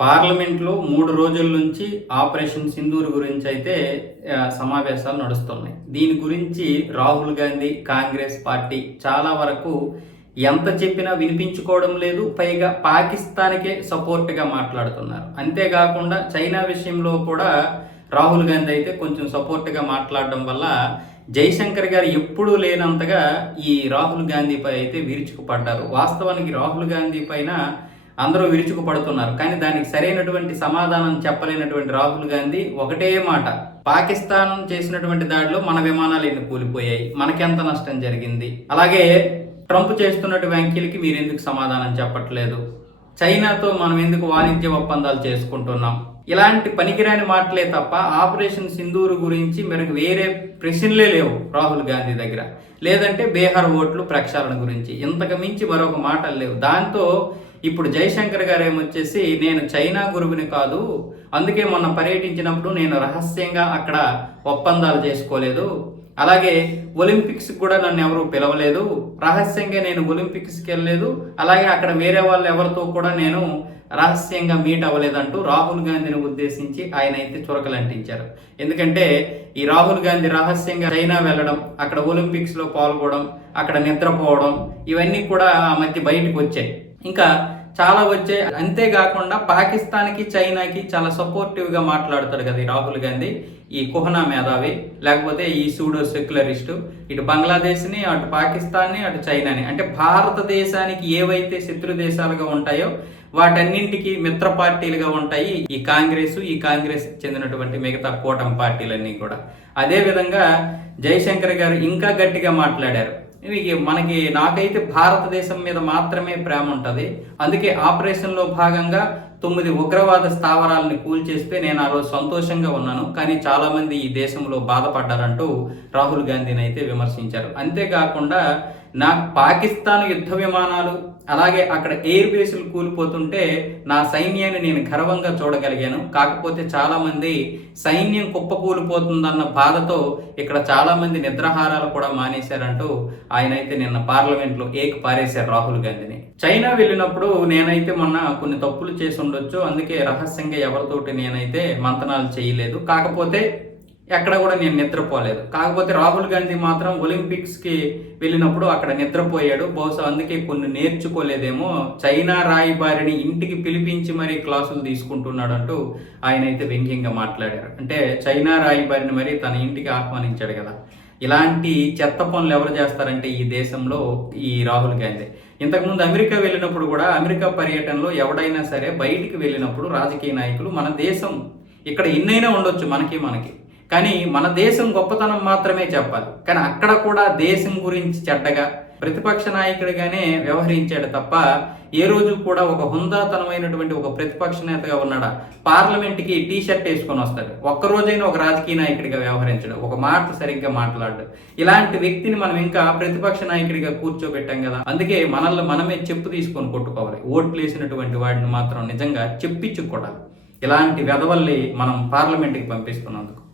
పార్లమెంట్లో మూడు రోజుల నుంచి ఆపరేషన్ సింధూర్ గురించి అయితే సమావేశాలు నడుస్తున్నాయి. దీని గురించి రాహుల్ గాంధీ కాంగ్రెస్ పార్టీ చాలా వరకు ఎంత చెప్పినా వినిపించుకోవడం లేదు పైగా పాకిస్తాన్కే సపోర్ట్గా మాట్లాడుతున్నారు. అంతేకాకుండా చైనా విషయంలో కూడా రాహుల్ గాంధీ అయితే కొంచెం సపోర్ట్గా మాట్లాడడం వల్ల జైశంకర్ గారు ఎప్పుడూ లేనంతగా ఈ రాహుల్ గాంధీపై అయితే విరుచుకుపడ్డారు. వాస్తవానికి రాహుల్ గాంధీ పైన అందరూ విరుచుకుపడుతున్నారు. కానీ దానికి సరైనటువంటి సమాధానం చెప్పలేనటువంటి రాహుల్ గాంధీ ఒకటే మాట. పాకిస్తాన్ చేసినటువంటి దాడిలో మన విమానాలు ఎన్ని కూలిపోయాయి? మనకెంత నష్టం జరిగింది? అలాగే ట్రంప్ చేస్తున్నటువంటి వ్యాఖ్యలకి మీరు ఎందుకు సమాధానం చెప్పట్లేదు? చైనాతో మనం ఎందుకు వాణిజ్య ఒప్పందాలు చేసుకుంటున్నాం? ఇలాంటి పనికిరాని మాటలే తప్ప ఆపరేషన్ సింధూరు గురించి మనకు వేరే ప్రశ్నలే లేవు రాహుల్ గాంధీ దగ్గర. లేదంటే బీహార్ ఓట్లు ప్రక్షాళన గురించి. ఇంతకు మించి మరొక మాటలు లేవు. దాంతో ఇప్పుడు జయశంకర్ గారు ఏమొచ్చేసి నేను చైనా గురువుని కాదు అందుకే మొన్న పర్యటించినప్పుడు నేను రహస్యంగా అక్కడ ఒప్పందాలు చేసుకోలేదు. అలాగే ఒలింపిక్స్ కూడా నన్ను ఎవరు పిలవలేదు. రహస్యంగా నేను ఒలింపిక్స్కి వెళ్ళలేదు. అలాగే అక్కడ వేరే వాళ్ళు ఎవరితో కూడా నేను రహస్యంగా మీట్ అవ్వలేదంటూ రాహుల్ గాంధీని ఉద్దేశించి ఆయన అయితే చురకలంటించారు. ఎందుకంటే ఈ రాహుల్ గాంధీ రహస్యంగా చైనా వెళ్ళడం అక్కడ ఒలింపిక్స్లో పాల్గొనడం అక్కడ నిద్రపోవడం ఇవన్నీ కూడా ఆ మధ్య బయటకు వచ్చాయి. ఇంకా చాలా వచ్చాయి అంతేకాకుండా పాకిస్తాన్కి చైనాకి చాలా సపోర్టివ్గా మాట్లాడతాడు కదా రాహుల్ గాంధీ ఈ కుహనా మేధావి లేకపోతే ఈ సూడో సెక్యులరిస్టు. ఇటు బంగ్లాదేశ్ని అటు పాకిస్తాన్ని అటు చైనాని. అంటే భారతదేశానికి ఏవైతే శత్రు దేశాలుగా ఉంటాయో వాటన్నింటికి మిత్ర పార్టీలుగా ఉంటాయి ఈ కాంగ్రెస్ ఈ కాంగ్రెస్ చెందినటువంటి మిగతా కూటమి పార్టీలన్నీ కూడా. అదే విధంగా జయశంకర్ గారు ఇంకా గట్టిగా మాట్లాడారు. మనకి నాకైతే భారతదేశం మీద మాత్రమే ప్రేమ ఉంటుంది. అందుకే ఆపరేషన్లో భాగంగా తొమ్మిది ఉగ్రవాద స్థావరాలని కూల్చేస్తే నేను ఆ రోజు సంతోషంగా ఉన్నాను. కానీ చాలామంది ఈ దేశంలో బాధపడ్డారంటూ రాహుల్ గాంధీని అయితే విమర్శించారు. అంతేకాకుండా నాకు పాకిస్తాన్ యుద్ధ విమానాలు అలాగే అక్కడ ఎయిర్ బేసులు కూలిపోతుంటే నా సైన్యాన్ని నేను గర్వంగా చూడగలిగాను. కాకపోతే చాలామంది సైన్యం సైన్యం కుప్పకూలిపోతుందన్న బాధతో ఇక్కడ చాలామంది నిద్రహారాలు కూడా మానేశారంటూ ఆయన అయితే నిన్న పార్లమెంట్లో ఏక్ పారేశారు రాహుల్ గాంధీని. చైనా వెళ్ళినప్పుడు నేనైతే మొన్న కొన్ని తప్పులు చేసి ఉండొచ్చు. అందుకే రహస్యంగా ఎవరితోటి నేనైతే మంతనాలు చేయలేదు. కాకపోతే ఎక్కడ కూడా నేను నిద్రపోలేదు. కాకపోతే రాహుల్ గాంధీ మాత్రం ఒలింపిక్స్కి వెళ్ళినప్పుడు అక్కడ నిద్రపోయాడు. బహుశా అందుకే కొన్ని నేర్చుకోలేదేమో. చైనా రాయబారిని ఇంటికి పిలిపించి మరీ క్లాసులు తీసుకుంటున్నాడు అంటూ ఆయన అయితే వ్యంగ్యంగా మాట్లాడారు. అంటే చైనా రాయబారిని మరి తన ఇంటికి ఆహ్వానించాడు కదా. ఇలాంటి చెత్త పనులు ఎవరు చేస్తారంటే ఈ దేశంలో ఈ రాహుల్ గాంధీ. ఇంతకుముందు అమెరికా వెళ్ళినప్పుడు కూడా అమెరికా పర్యటనలో ఎవడైనా సరే బయటికి వెళ్ళినప్పుడు రాజకీయ నాయకులు మన దేశం ఇక్కడ ఎన్నైనా ఉండొచ్చు మనకి మనకి. కానీ మన దేశం గొప్పతనం మాత్రమే చెప్పాలి. కానీ అక్కడ కూడా దేశం గురించి చెడ్డగా ప్రతిపక్ష నాయకుడిగానే వ్యవహరించాడు తప్ప ఏ రోజు కూడా ఒక హుందాతనమైనటువంటి ఒక ప్రతిపక్ష నేతగా ఉన్నాడా? పార్లమెంట్కి టీ షర్ట్ వేసుకొని వస్తాడు. ఒక్క రోజైనా ఒక రాజకీయ నాయకుడిగా వ్యవహరించడు. ఒక మాట సరిగ్గా మాట్లాడు ఇలాంటి వ్యక్తిని మనం ఇంకా ప్రతిపక్ష నాయకుడిగా కూర్చోబెట్టాం కదా. అందుకే మనల్ని మనమే చెప్పు తీసుకొని కొట్టుకోవాలి. ఓట్లు వేసినటువంటి వాడిని మాత్రం నిజంగా చెప్పించుకోవడాలి. ఇలాంటి వెధవల్ని మనం పార్లమెంట్కి పంపిస్తున్నందుకు.